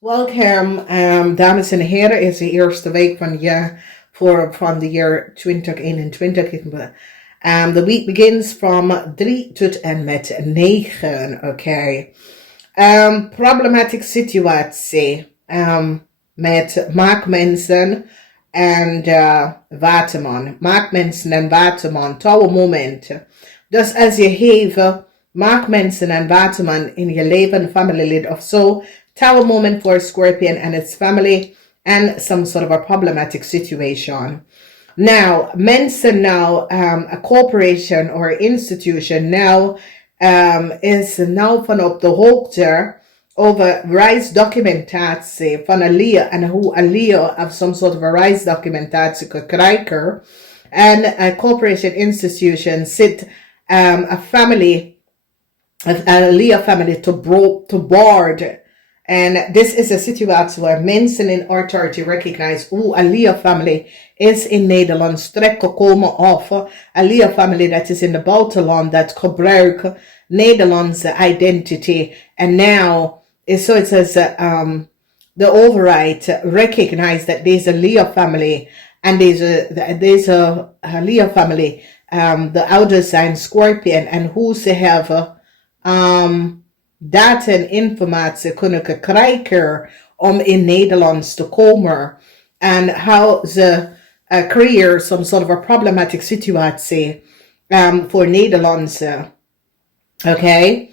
Welkom, dames en heren. Het is de eerste week van de jaar 2021. The week begins from 3 tot en met 9. Okay. Problematic situatie met maakmensen en waterman. Maakmensen en waterman, touwe momenten. Dus als je heeft maakmensen en waterman in je leven, familielid of zo, Tower moment for Scorpion and its family and some sort of a problematic situation. Now, mensen now, a corporation or institution now is now van op de hoogte over reisdocumentatie van Alia en hoe Alia of some sort of a reisdocumentatie kan krijgen. And a corporation institution zit a family, a Alia family to board. And this is a situatie waar mensen in authority recognize hoe Alia family is in Nederland terecht gekomen of Alia family that is in the buitenland that gebruikt Nederlandse identity. And now, so it says the override recognize that there's a Alia family and there's a Alia family. The ouders zijn Scorpion and who ze hebben data en informatie kunnen krijgen om in Nederlands te komen. And how ze creëer some sort of a problematic situatie voor Nederlandse. Okay.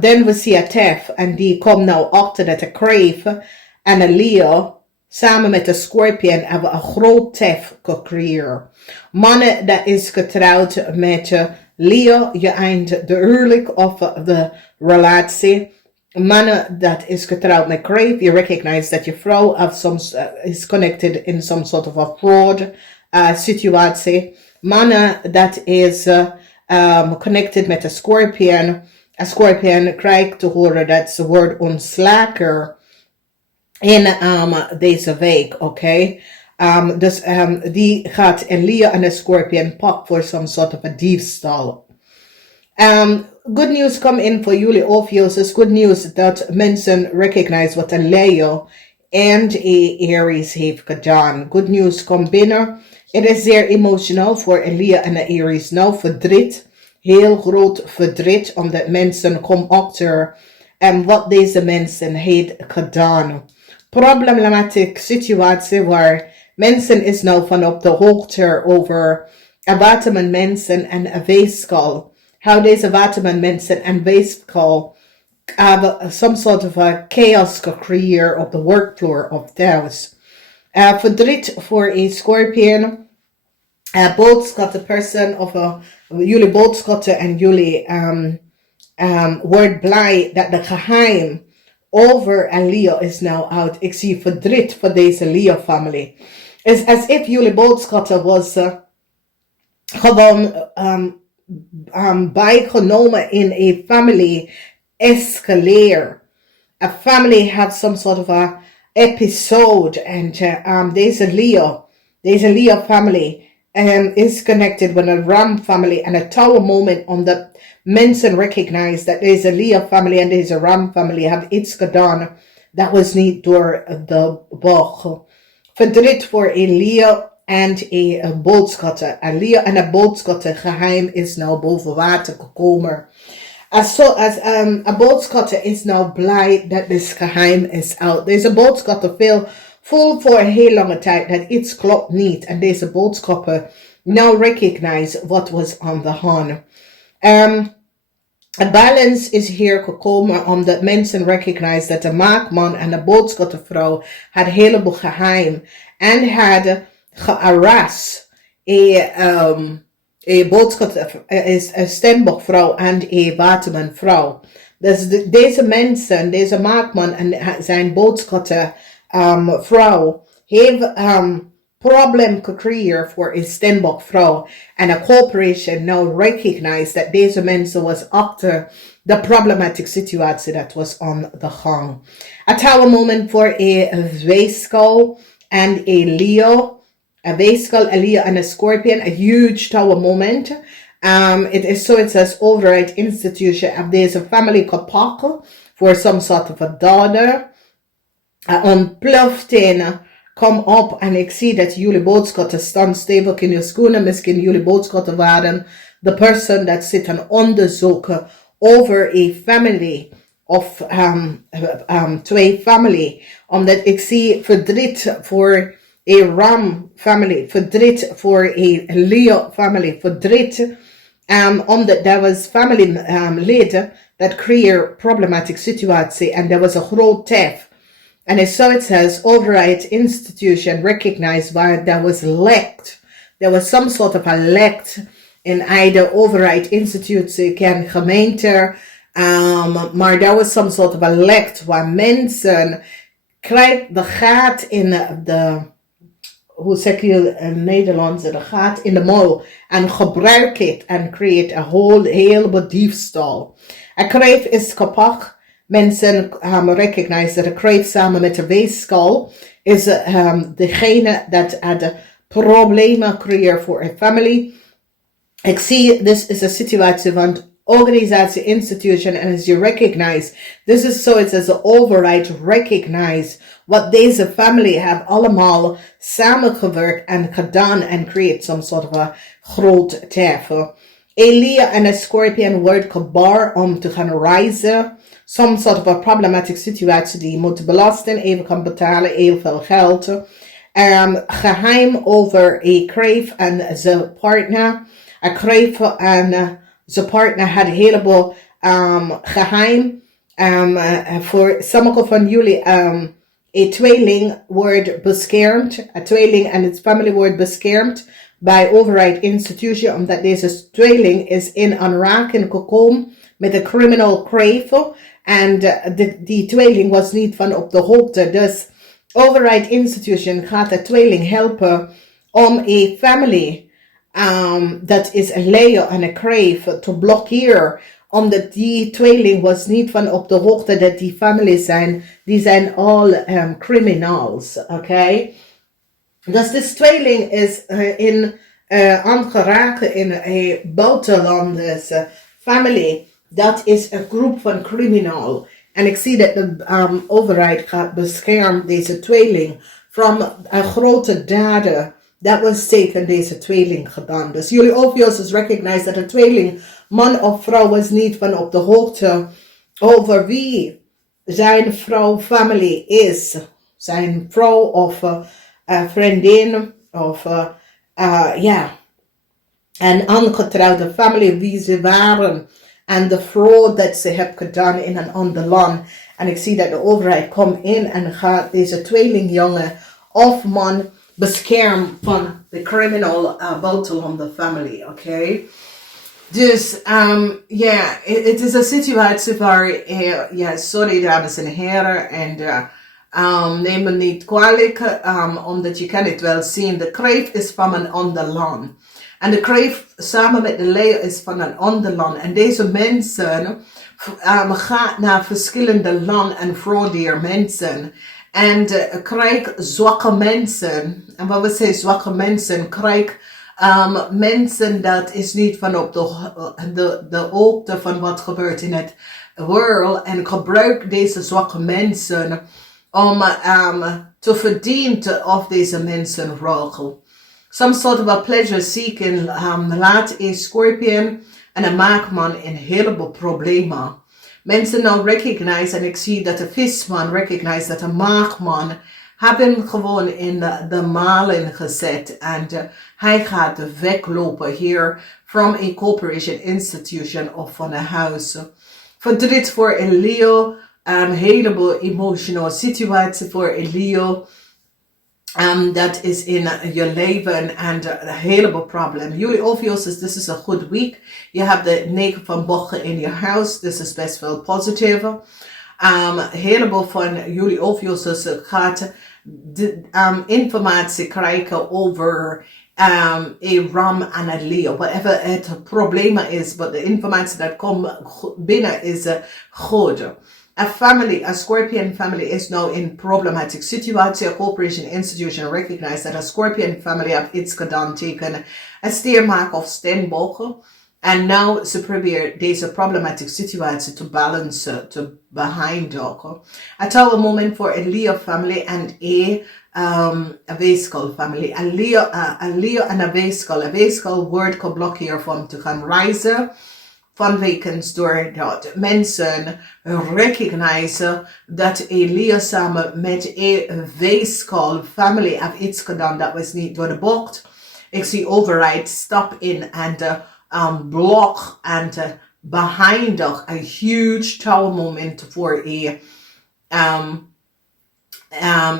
Then we see a Tef en die komt nou achter dat de Crave en een Leo samen met de Scorpion hebben een groot Tef gecreëerd. Mannen dat is getrouwd met Leo, je eind de huwelijk of de relatie. Mannen dat is getrouwd met Crave, you recognize that your vrouw of some, is connected in some sort of a fraud situatie. Mannen dat is connected met a Scorpion. A Scorpion krijgt te horen dat ze wordt ontslagen in deze week, oké? Dus die gaat een Leo en een Scorpion pak voor some sort of a diefstal. Good news come in voor jullie OPHIUCHUS. Good news dat mensen recognize wat een Leo en een Aries heeft gedaan. Good news komt binnen. Het is zeer emotional voor een Leo en een Aries. Nou, verdriet. Heel groot verdriet. Omdat mensen komen achter wat deze mensen heeft gedaan. Problematic situatie waar mensen is nou van op de hoogte over waterman mensen en een weeskal. How deze waterman mensen en weeskal hebben some sort of a chaos gecreëerd op de workfloor of thuis. Verdriet voor een Scorpion. Boodschatten person of jullie boodschatten en jullie wordt blij dat de geheim over een Leo is nou out. Ik zie verdriet voor deze Leo family. It's as if jullie boodschatten was gewoon bijgenomen in a family escalator. A family had some sort of a episode and deze Leo family is connected with a Ram family and a Tower moment on the mensen recognize that there's a Leo family and there's a Ram family have iets gedaan that was niet door de boog. Verdriet voor een Leo en een boodschatter. Een Leo en een boodschatter geheim is nou boven water gekomen. Een boodschatter is nou blij dat dit geheim is out. Deze boodschatter voel voor een heel lange tijd dat iets klopt niet. En deze boodschatter now recognize what was on the hand. A balance is hier gekomen omdat mensen recognize dat de maakman en de boodschappervrouw had een heleboel geheim en had gearrest een stembokvrouw en een watermanvrouw. Dus deze mensen, deze maakman en zijn boodschappervrouw heeft problem gecreëerd voor een stembokvrouw. En a corporation now recognize that deze mensen was after the problematic situatie that was on the gang. A tower moment voor een weeskal and a Leo. A weeskal, a Leo and a Scorpion. A huge tower moment. It says override institution of deze family kapakken for some sort of a daughter. ontploft in. Kom op en ik zie dat jullie boodschappen staan stevig in je schoenen. Misschien jullie boodschappen waren de persoon dat zit aan onderzoeken over een family of twee family. Omdat ik zie verdriet voor een Ram family, verdriet voor een Leo family, verdriet omdat there was family leden that creëer problematic situatie and there was a groot theft. And so it says, override institution recognized why there was lacked. There was some sort of a lacked in either override institutie, ken gemeente, maar there was some sort of a lacked waar mensen krijgt de gaat in de, hoe zeg je in Nederlands, de gaat in de mol en gebruik het en create a heleboel diefstal. A crave is kapot. Mensen recognize dat de crave samen met de weeskal is degene dat de problemen creëert voor een family. Ik zie, this is a situatie van organisatie, institution, and as you recognize, this is so it says the override recognize wat deze family have allemaal samengewerkt en gedaan en create some sort of a groot tafel. Elia en een Scorpion wordt gebaar om te gaan reizen. Some sort of a problematic situatie die je moet belasten, even kan betalen, heel veel geld. Geheim over een crave en zijn partner. Een crave en zijn partner had een heleboel geheim. Voor sommige van jullie, een tweeling wordt beschermd. Een tweeling en its family wordt beschermd bij override institution, omdat deze tweeling is in aanraking gekomen met een criminal crave. En die tweeling was niet van op de hoogte. Dus override institution gaat de tweeling helpen om een family, dat is een Leo en een crave, te blokkeren. Omdat die tweeling was niet van op de hoogte dat die family zijn. Die zijn all criminals, oké? Dus deze tweeling is aangeraakt in een buitenlandse family. Dat is een groep van criminal. En ik zie dat de overheid gaat beschermen deze tweeling van een grote dader. Dat was tegen deze tweeling gedaan. Dus jullie OPHIUCHUS recognize dat de tweeling, man of vrouw, was niet van op de hoogte over wie zijn vrouw family is. Zijn vrouw of vriendin of en aangetrouwde family, wie ze waren. En de fraud dat ze hebben gedaan in een ander land. En ik zie dat de overheid komt in en gaat deze tweelingjongen of man beschermen van de criminal buitenlandse family, oké? Dus, het is een situatie waar, sorry dames en heren, en neem me niet kwalijk, omdat je kan het wel zien, de crave is van een ander land. En de crave samen met de Leo is van een ander land. En deze mensen gaan naar verschillende landen en frauderen mensen. En krijg zwakke mensen. En wat we zeggen zwakke mensen, krijg mensen dat is niet van op de hoogte van wat gebeurt in het wereld. En gebruik deze zwakke mensen om te verdienen of deze mensen regelen. Some sort of a pleasure seeking laat een Scorpion en een maagman een heleboel problemen. Mensen nou recognize, en ik zie dat de visman recognize dat de maagman hebben gewoon in de malen gezet. En hij gaat weglopen hier from a corporation institution of van een huis. Verdriet voor een Leo, heleboel emotional situatie voor een Leo. Dat is in je leven en een heleboel problemen. Jullie OPHIUCHUS, this is a good week. Je hebt de 9 van bochten in je huis. This is best wel positief. Heleboel van jullie OPHIUCHUS gaat informatie krijgen over een Ram en een Leo. Whatever het probleem is, but de informatie dat komt binnen is goed. A family, a Scorpion family is now in problematic situatie. A corporation institution recognize that a Scorpion family heeft iets gedaan tegen een steermaak of steenbogen. En nou, ze probeert deze problematische situatie te balancen, te behind ook. Het is een moment voor een Leo family en een weeskal family. Een Leo en een weeskal. Een weeskal wordt geblokkeerd om te gaan reizen. Van wekens doordat mensen recognizen dat een Leo samen met een weeskal family heeft iets gedaan dat was niet door de bocht. Ik zie overheid stap in en block and behind a huge tower moment for a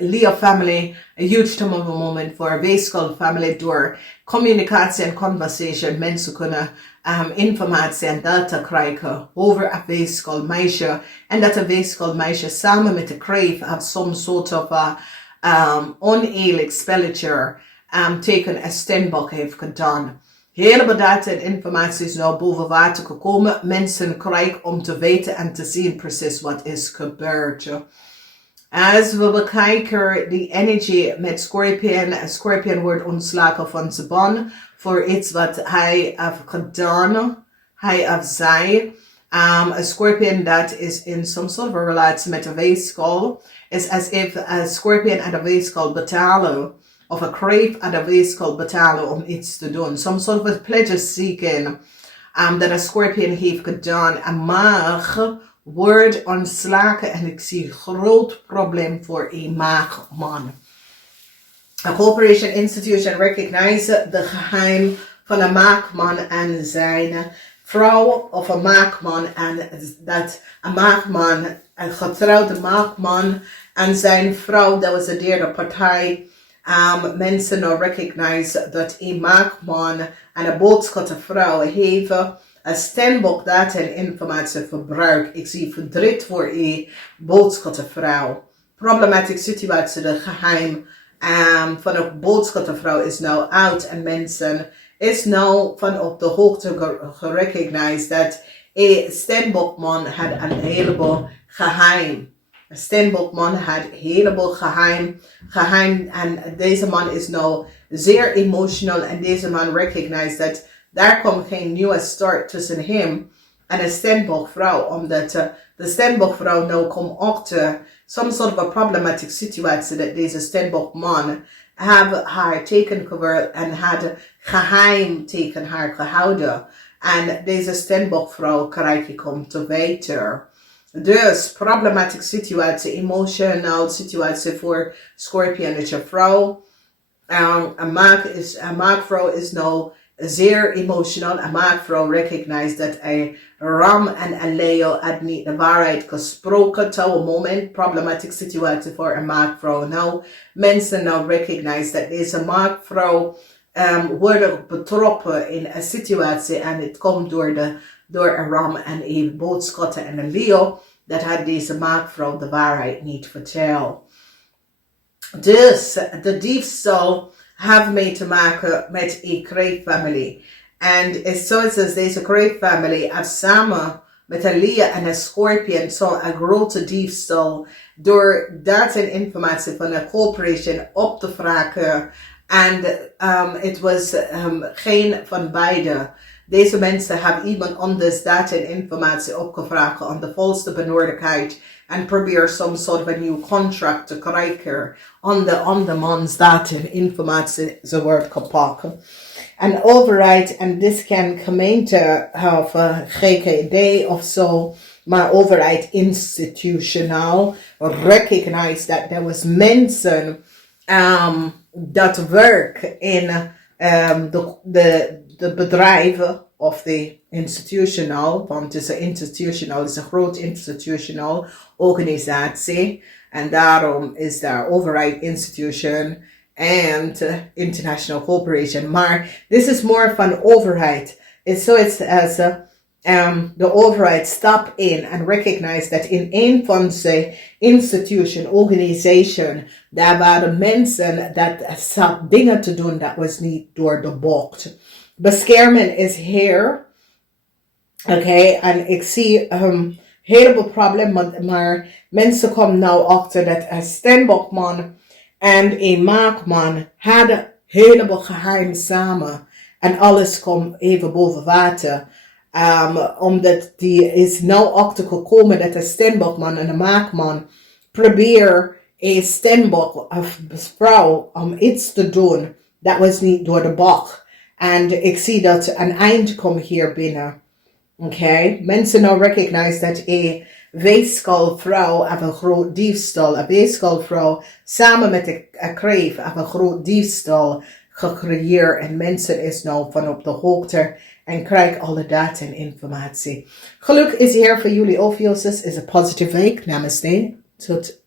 Leo family, a huge tower moment for a weeskal family door communicatie en conversation. Mensen kunnen informatie en data krijgen over een weeskal meisje en dat een weeskal meisje samen met de kreef have some sort of oneerlijk spelletje teken een stembok heeft gedaan. Heleboel data en informatie is nou boven water gekomen. Mensen krijgen om te weten en te zien precies wat is gebeurd. Als we bekijken de energie met Scorpion. Scorpion wordt ontslagen van zijn baan voor iets wat hij heeft gedaan. Hij heeft zei. A Scorpion dat is in some sort of a relatie met een weeskal. It's as if a Scorpion en een weeskal betalen. Of een kreef aan de weeskal betalen om iets te doen. Some sort of a pleasure seeking dat een Scorpion heeft gedaan. En mag wordt ontslagen en ik zie een groot probleem voor een maagman. A corporation institution recognize de geheim van een maagman en zijn vrouw of een maagman en dat een maagman, een getrouwde maagman en zijn vrouw, dat was de derde partij. Mensen nou recognize dat een maagman en een boodschappenvrouw heeft een stembok data en informatie verbruikt. Ik zie verdriet voor een boodschappenvrouw. Problematische situatie, de geheim van een boodschappenvrouw is nou uit en mensen is nou van op de hoogte gerecognized dat een stembokman had een heleboel geheim. Een stembokman had een heleboel geheim en deze man is nou zeer emotional en deze man recognized dat daar komt geen nieuwe start tussen hem en een stembokvrouw, omdat de stembokvrouw nou komt achter some sort of a problematic situatie dat deze stembokman haar teken gewerkt en had geheim tegen haar gehouden. En deze stembokvrouw krijg ik om te weten. Dus, problematic situatie, emotional situatie voor Scorpionische vrouw. Een maagvrouw is nou zeer emotional. Een maagvrouw recognize dat een Ram en een Leo had niet de waarheid gesproken tot een moment. Problematic situatie voor een maagvrouw. Nou, mensen nou recognize dat deze maagvrouw worden betrokken in een situatie en het komt door een Ram en een boodschatter en een Leo, dat had deze maagvrouw de waarheid niet verteld. Dus, de diefstal heeft mee te maken met een kreefamilie. En zoals deze kreefamilie heeft samen met een Leo en een Scorpion zo'n grote diefstal door data en informatie van een corporation op te vragen. En het was geen van beide. Deze mensen hebben iemand anders data en informatie opgevraagd aan de volste benodigdheid en proberen some sort of a new contract te krijgen aan de man's data en informatie ze wordt gepakt. En overheid, en dit kan gemeente of GGD of zo, maar overheid institutionaal recognize that there was mensen dat werken in de bedrijven of de institutional, want het is een institutional, het is een groot institutional organisatie en daarom is daar overheid institution en international corporation. Maar this is more van overheid. It's so it's as the overheid stap in and recognize that in een van de institution, organization, daar waren mensen dat zat dingen te doen dat was niet door de bocht. Bescherming is here. Oké, en ik zie heleboel problemen, maar mensen komen nou achter dat een stembokman en een maagman hadden heleboel geheim samen. En alles komt even boven water. Omdat die is nou achtergekomen dat de steenbokman en de maakman probeer een steenbok of vrouw om iets te doen. Dat was niet door de bok. En ik zie dat een eind komt hier binnen. Okay? Mensen nou recognize dat een weeskalvrouw of een groot diefstal, een weeskalvrouw samen met een kreef of een groot diefstal gecreëerd en mensen is nou van op de hoogte en krijg alle data en informatie. Geluk is hier voor jullie, OPHIUCHUS. Is een positieve week. Namaste. Tot